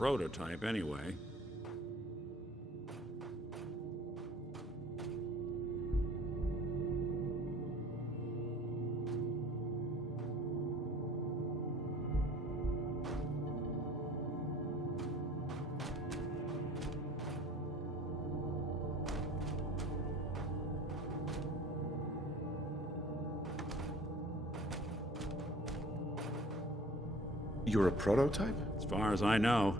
prototype anyway. You're a prototype? As far as I know.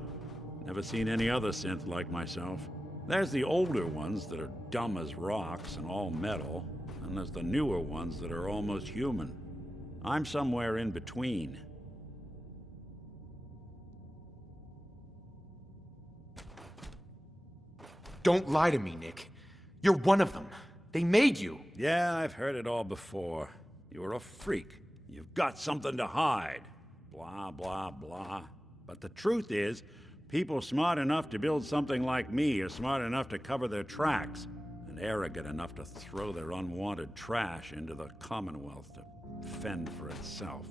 Never seen any other synth like myself. There's the older ones that are dumb as rocks and all metal, and there's the newer ones that are almost human. I'm somewhere in between. Don't lie to me, Nick. You're one of them. They made you. Yeah, I've heard it all before. You're a freak. You've got something to hide. Blah, blah, blah. But the truth is, people smart enough to build something like me are smart enough to cover their tracks, and arrogant enough to throw their unwanted trash into the Commonwealth to fend for itself.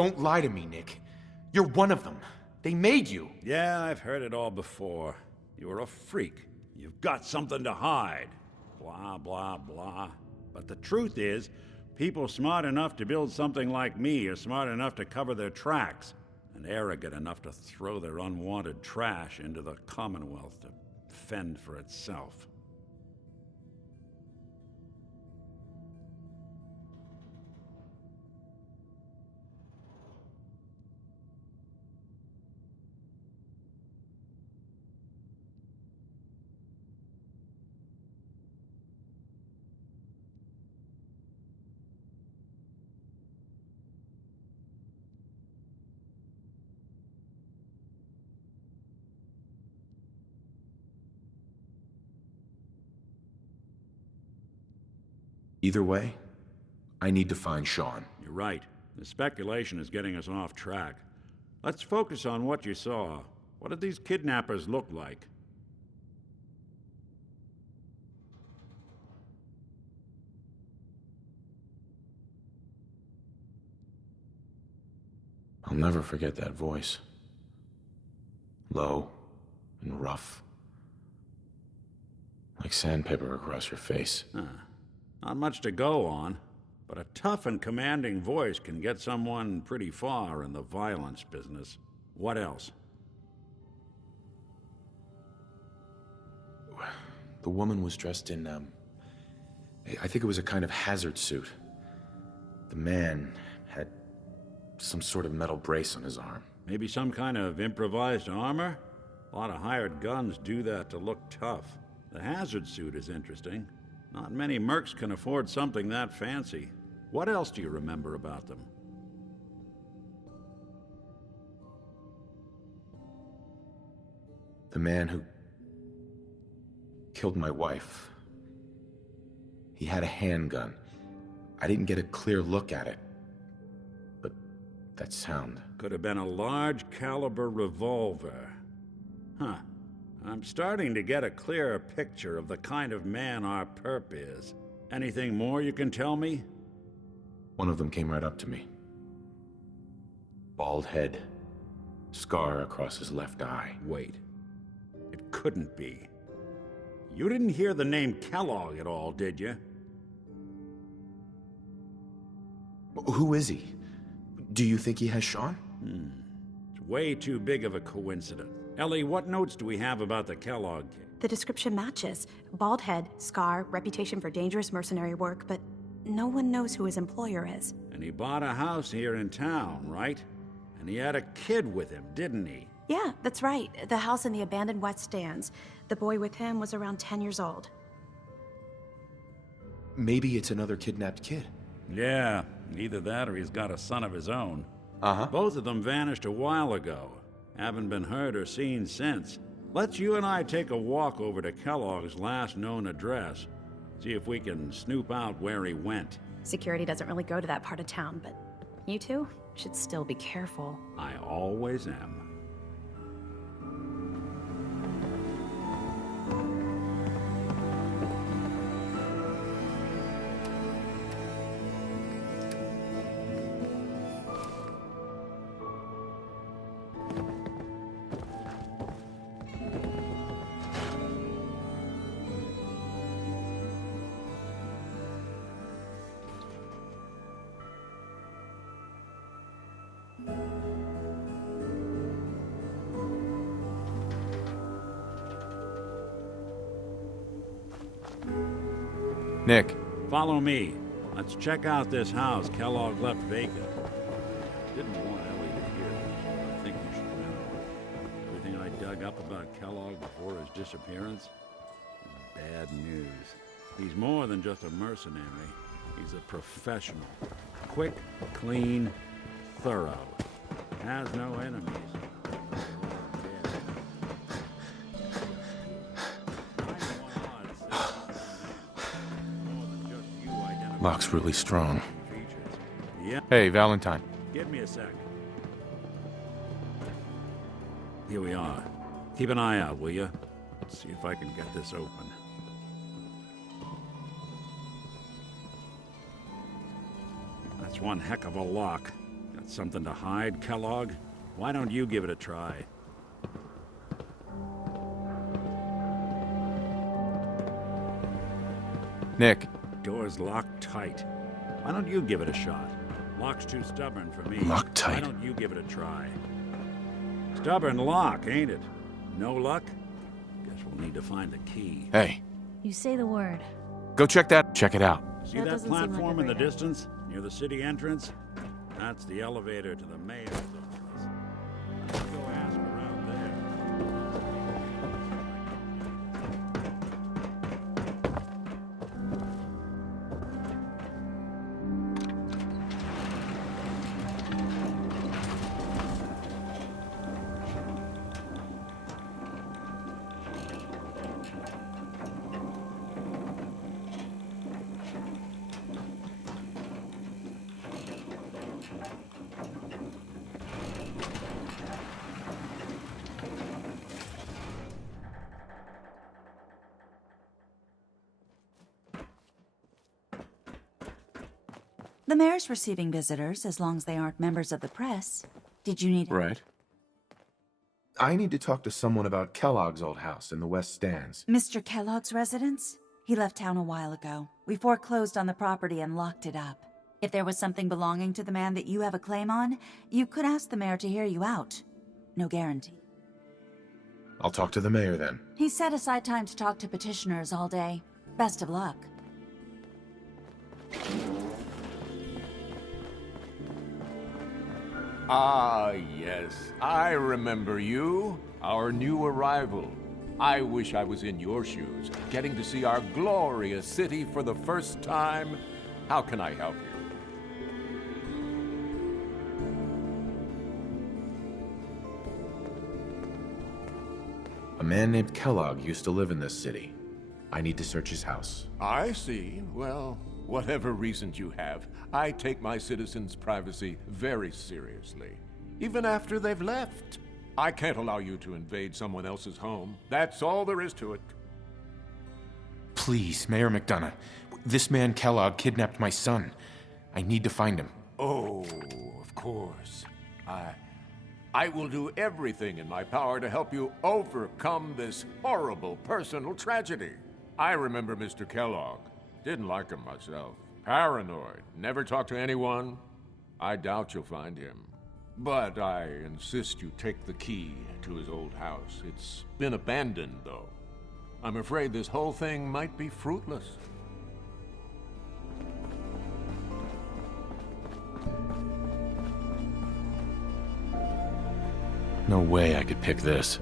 Don't lie to me, Nick. You're one of them. They made you. Yeah, I've heard it all before. You're a freak. You've got something to hide. Blah, blah, blah. But the truth is, people smart enough to build something like me are smart enough to cover their tracks, and arrogant enough to throw their unwanted trash into the Commonwealth to fend for itself. Either way, I need to find Sean. You're right. The speculation is getting us off track. Let's focus on what you saw. What did these kidnappers look like? I'll never forget that voice. Low and rough. Like sandpaper across your face. Not much to go on, but a tough and commanding voice can get someone pretty far in the violence business. What else? The woman was dressed in, I think it was a kind of hazard suit. The man had some sort of metal brace on his arm. Maybe some kind of improvised armor? A lot of hired guns do that to look tough. The hazard suit is interesting. Not many mercs can afford something that fancy. What else do you remember about them? The man who killed my wife. He had a handgun. I didn't get a clear look at it. But that sound. Could have been a large caliber revolver. Huh. I'm starting to get a clearer picture of the kind of man our perp is. Anything more you can tell me? One of them came right up to me. Bald head. Scar across his left eye. Wait. It couldn't be. You didn't hear the name Kellogg at all, did you? Who is he? Do you think he has Sean? It's way too big of a coincidence. Ellie, what notes do we have about the Kellogg kid? The description matches. Bald head, scar, reputation for dangerous mercenary work, but no one knows who his employer is. And he bought a house here in town, right? And he had a kid with him, didn't he? Yeah, that's right. The house in the abandoned West Stands. The boy with him was around 10 years old. Maybe it's another kidnapped kid. Yeah, either that or he's got a son of his own. Uh-huh. Both of them vanished a while ago. Haven't been heard or seen since. Let's you and I take a walk over to Kellogg's last known address. See if we can snoop out where he went. Security doesn't really go to that part of town, but you two should still be careful. I always am. Nick. Follow me. Let's check out this house Kellogg left vacant. Didn't want Ellie to hear this, but I think you should know. Everything I dug up about Kellogg before his disappearance is bad news. He's more than just a mercenary. He's a professional. Quick, clean, thorough. Has no enemies. Lock's really strong. Yeah. Hey, Valentine. Give me a sec. Here we are. Keep an eye out, will you? Let's see if I can get this open. That's one heck of a lock. Got something to hide, Kellogg? Why don't you give it a try? Nick. Door's locked tight. Why don't you give it a shot? Lock's too stubborn for me. Locked tight. Why don't you give it a try? Stubborn lock, ain't it? No luck? Guess we'll need to find the key. Hey, You say the word. go check it out. See That that doesn't seem like a platform in the great idea. distance, near the city entrance? That's the elevator to the mayor's office. Let's go ask around there. The mayor's receiving visitors as long as they aren't members of the press. Did you need... Right. I need to talk to someone about Kellogg's old house in the West Stands. Mr. Kellogg's residence? He left town a while ago. We foreclosed on the property and locked it up. If there was something belonging to the man that you have a claim on, you could ask the mayor to hear you out. No guarantee. I'll talk to the mayor then. He set aside time to talk to petitioners all day. Best of luck. Ah, yes. I remember you. Our new arrival. I wish I was in your shoes, getting to see our glorious city for the first time. How can I help you? A man named Kellogg used to live in this city. I need to search his house. I see. Well, whatever reasons you have, I take my citizens' privacy very seriously. Even after they've left. I can't allow you to invade someone else's home. That's all there is to it. Please, Mayor McDonough. This man Kellogg kidnapped my son. I need to find him. Oh, of course. I will do everything in my power to help you overcome this horrible personal tragedy. I remember Mr. Kellogg. Didn't like him myself. Paranoid. Never talked to anyone. I doubt you'll find him. But I insist you take the key to his old house. It's been abandoned, though. I'm afraid this whole thing might be fruitless. No way I could pick this.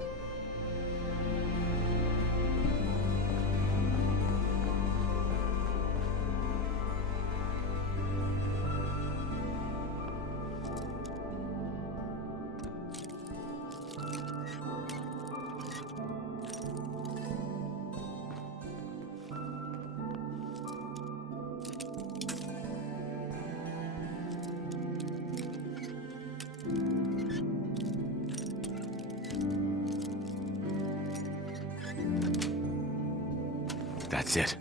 That's it.